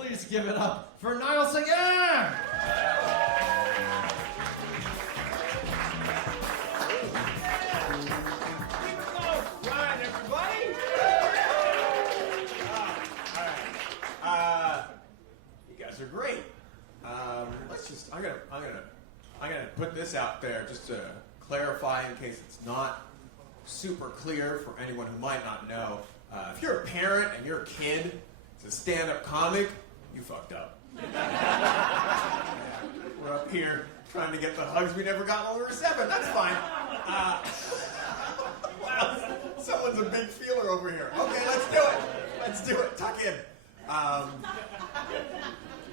please give it up for Nile Seguin! Are great. I'm gonna put this out there just to clarify in case it's not super clear for anyone who might not know. If you're a parent and your kid is a stand-up comic, you fucked up. We're up here trying to get the hugs we never got when we were 7. That's fine. Wow, someone's a big feeler over here. Okay, let's do it. Tuck in.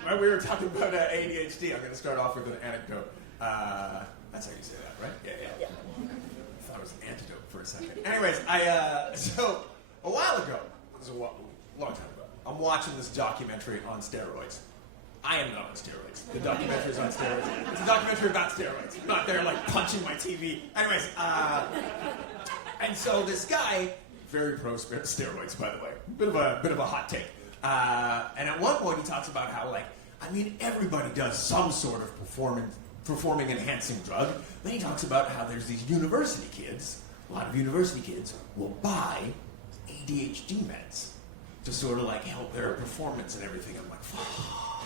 Well, we were talking about ADHD. I'm going to start off with an anecdote. That's how you say that, right? Yeah. I thought it was an antidote for a second. Anyways, so a while ago, this is a long time ago, I'm watching this documentary on steroids. I am not on steroids. The documentary is on steroids. It's a documentary about steroids. I'm not there like punching my TV. Anyways, and so this guy, very pro steroids, by the way, bit of a hot take. And at one point he talks about how, everybody does some sort of performing enhancing drug. Then he talks about how there's these university kids, a lot of university kids will buy ADHD meds to sort of help their performance and everything. I'm like, fuck.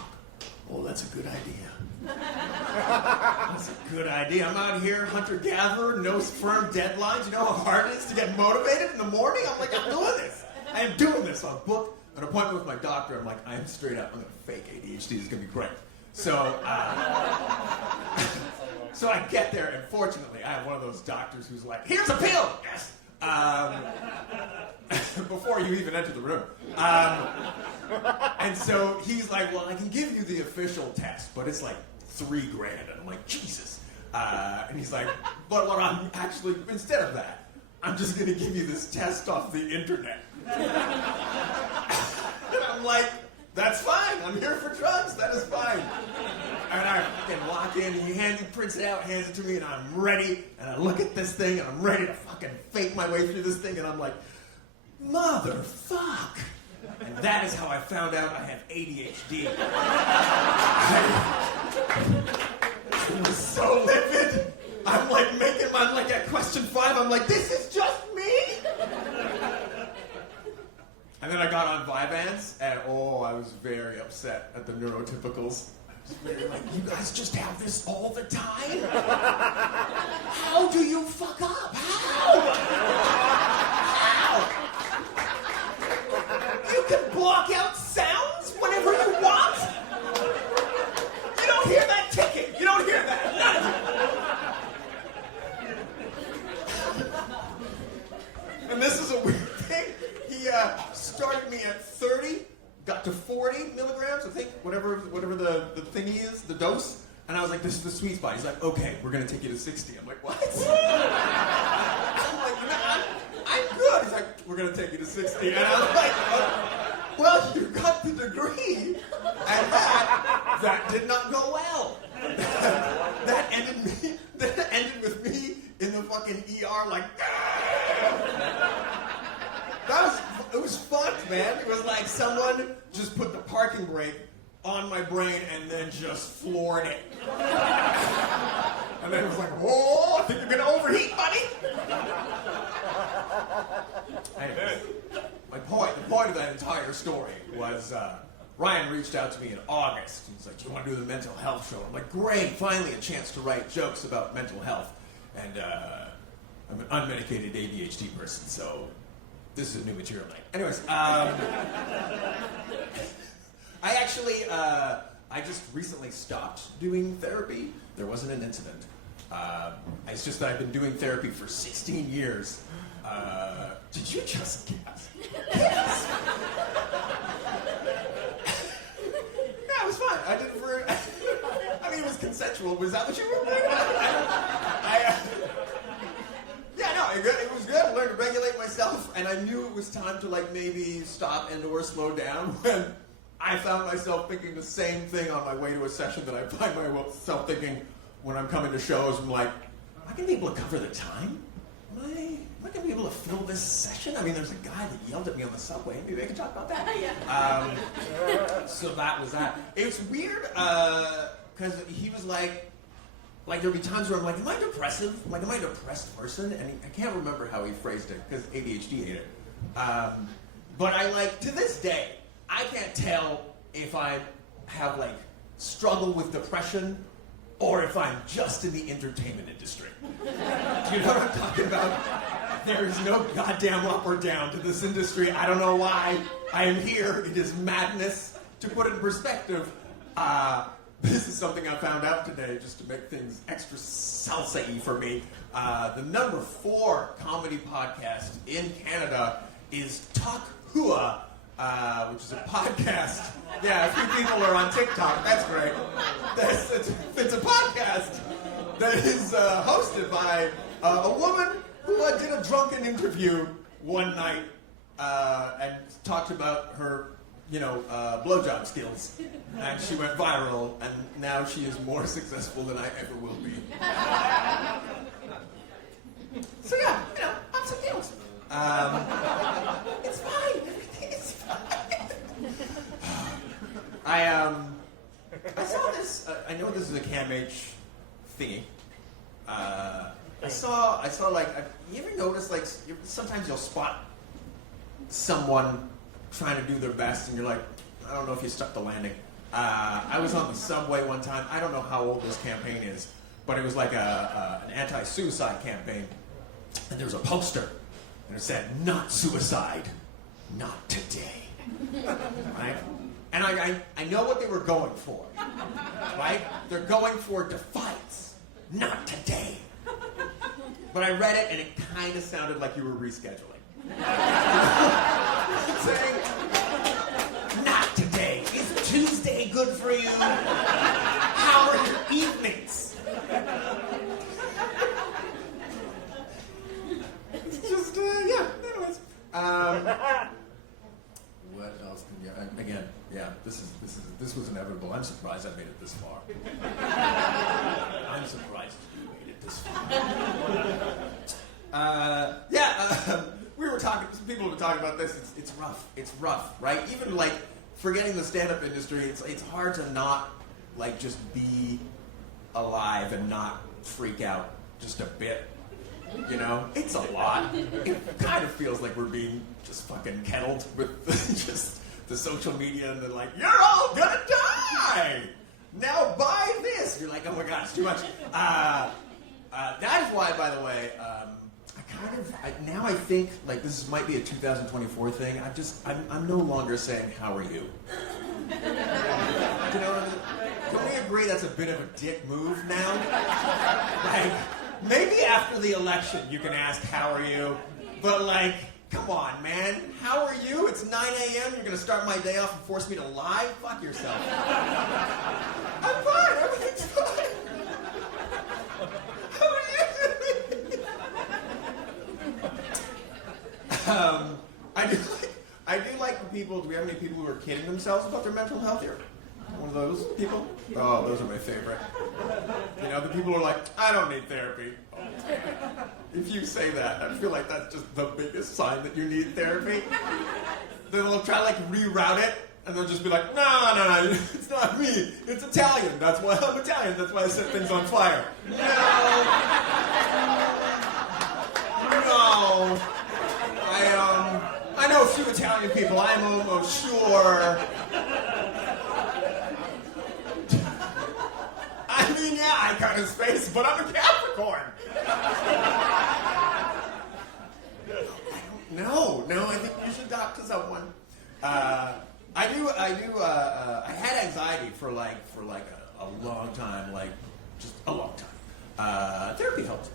Oh, that's a good idea. That's a good idea. I'm out here, hunter-gatherer, no firm deadlines. You know how hard it is to get motivated in the morning? I'm like, I'm doing this. I am doing this. I'll book an appointment with my doctor. I'm like, I am straight up. I'm going to fake ADHD. This is going to be great. So, so I get there, and fortunately, I have one of those doctors who's like, here's a pill! Yes! Before you even enter the room. And so he's like, well, I can give you the official test, but it's like $3,000. And I'm like, Jesus. And he's like, but what I'm actually, instead of that, I'm just going to give you this test off the internet. And I'm like, that's fine. I'm here for drugs. That is fine. And I fucking walk in, and he prints it out, hands it to me, and I'm ready. And I look at this thing, and I'm ready to fucking fake my way through this thing. And I'm like, motherfuck. And that is how I found out I have ADHD. I was so livid. I'm like making my, at question 5, I'm like, this is just me? And then I got on Vyvanse, and I was very upset at the neurotypicals. I was very you guys just have this all the time? How do you fuck up? How? You can block out sounds whenever you want? You don't hear that ticking. You don't hear that. None of it. And this is a weird thing. He started me at 30, got to 40 milligrams, I think, whatever the thingy is, the dose. And I was like, this is the sweet spot. He's like, okay, we're going to take you to 60. I'm like, what? I'm like, I'm good. He's like, we're going to take you to 60. And I was like, well, you got the degree. And that did not go well. That ended with me in the fucking ER like, it was fucked, man. It was like someone just put the parking brake on my brain and then just floored it. And then it was like, whoa, I think you're gonna overheat, buddy. Anyways, the point of that entire story was Ryan reached out to me in August. He's like, do you want to do the mental health show? I'm like, great, finally a chance to write jokes about mental health. And I'm an unmedicated ADHD person, so this is a new material night. Anyways, I actually, I just recently stopped doing therapy. There wasn't an incident. It's just that I've been doing therapy for 16 years. Did you just guess? Yes. Yeah, it was fine. I did it for, I mean, it was consensual. Was that what you were doing? Yeah, no, it was good. I learned to regulate myself, and I knew it was time to maybe stop and or slow down when I found myself thinking the same thing on my way to a session that I find myself thinking when I'm coming to shows. I'm like, am I going to be able to cover the time? am I going to be able to fill this session? I mean, there's a guy that yelled at me on the subway. Maybe I can talk about that. So that was that. It's weird because he was like there'd be times where I'm like, am I depressive? Like, am I a depressed person? And I can't remember how he phrased it because ADHD ate it. But to this day, I can't tell if I have struggle with depression or if I'm just in the entertainment industry. Do you know what I'm talking about? There is no goddamn up or down to this industry. I don't know why I am here. It is madness. To put it in perspective, this is something I found out today just to make things extra salsa-y for me. The number 4 comedy podcast in Canada is Talk Hua, which is a podcast. Yeah, a few people are on TikTok. That's great. It's a podcast that is hosted by a woman who did a drunken interview one night and talked about her blowjob skills, and she went viral, and now she is more successful than I ever will be. So yeah, ups and downs. It's fine. Everything is fine. I saw this. I know this is a CAMH thingy. I saw you ever notice sometimes you'll spot someone trying to do their best, and you're like, I don't know if you stuck the landing. I was on the subway one time. I don't know how old this campaign is, but it was like an anti-suicide campaign. And there was a poster, and it said, "Not suicide, not today." Right? And I know what they were going for. Right? They're going for defiance, not today. But I read it, and it kind of sounded like you were rescheduling. Saying, not today. Is Tuesday good for you? How are your evenings? It's just, yeah, anyways. What else can you, again, yeah, this was inevitable. I'm surprised I made it this far. I'm surprised you made it this far. We were talking, some people were talking about this. It's rough, right? Even forgetting the stand-up industry, it's hard to not just be alive and not freak out just a bit. It's a lot. It kind of feels like we're being just fucking kettled with just the social media, and they're like, you're all gonna die! Now buy this! You're like, oh my god, it's too much. That is why, by the way, now I think this might be a 2024 thing. I'm no longer saying, how are you? You know what I mean? Can we agree that's a bit of a dick move now? Maybe after the election you can ask, how are you? But come on, man. How are you? It's 9 a.m. You're going to start my day off and force me to lie? Fuck yourself. I'm fine. Everything's fine. How are you doing? I do like the people. Do we have any people who are kidding themselves about their mental health here? One of those people? Oh, those are my favorite. The people who are like, I don't need therapy. If you say that, I feel like that's just the biggest sign that you need therapy. Then they'll try reroute it, and they'll just be like, no, it's not me. It's Italian. That's why I'm Italian. That's why I set things on fire. No. I know a few Italian people. I'm almost sure. I mean, yeah, I got his face, but I'm a Capricorn. No, I think you should talk to someone. I had anxiety for a long time, just a long time. Therapy helped.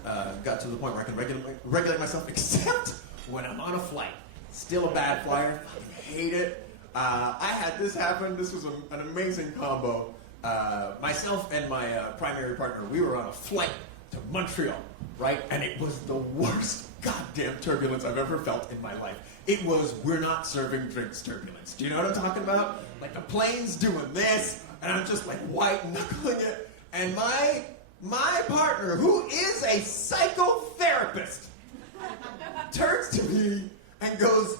Got to the point where I can regulate myself, except when I'm on a flight. Still a bad flyer. Fucking hate it. I had this happen. This was an amazing combo. Myself and my primary partner, we were on a flight to Montreal, right? And it was the worst goddamn turbulence I've ever felt in my life. It was, we're not serving drinks turbulence. Do you know what I'm talking about? The plane's doing this, and I'm just white knuckling it. And my partner, who is a psychotherapist, turns to me and goes,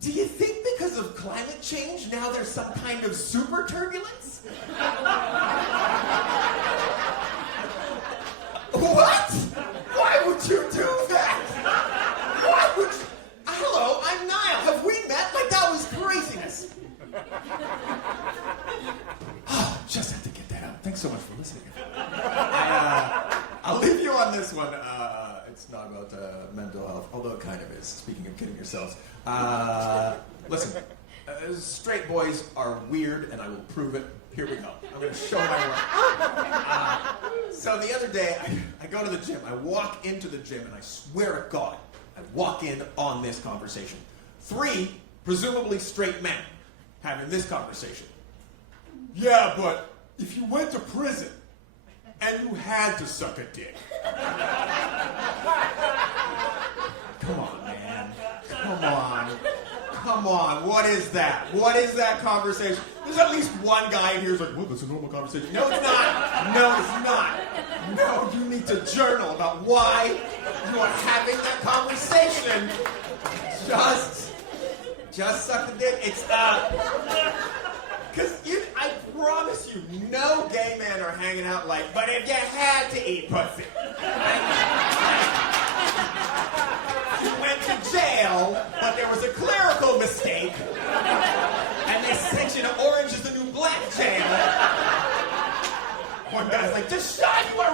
"Do you think because of climate change now there's some kind of super turbulence?" What? Why would you do that? Why would you? Hello, I'm Nile. Have we met? Like, that was craziness. Oh, just had to get that out. Thanks so much for listening. I'll leave you on this one. It's not about mental health, although it kind of is, speaking of kidding yourselves. Listen, straight boys are weird, and I will prove it. Here we go. I'm going to show my work. So the other day, I go to the gym. I walk into the gym, and I swear to God, I walk in on this conversation. 3 presumably straight men having this conversation. "Yeah, but if you went to prison and you had to suck a dick." Come on, man. Come on. What is that? What is that conversation? There's at least one guy in here who's like, "Well, that's a normal conversation." No, it's not. No, it's not. No, you need to journal about why you are having that conversation. Just suck the dick. It's because I promise you, no gay men are hanging out like, "But if you had to eat pussy, you went to jail, but there was a clerical mistake, and they sent you to Orange is the New Black jail." One guy's like, "Deshaun, you are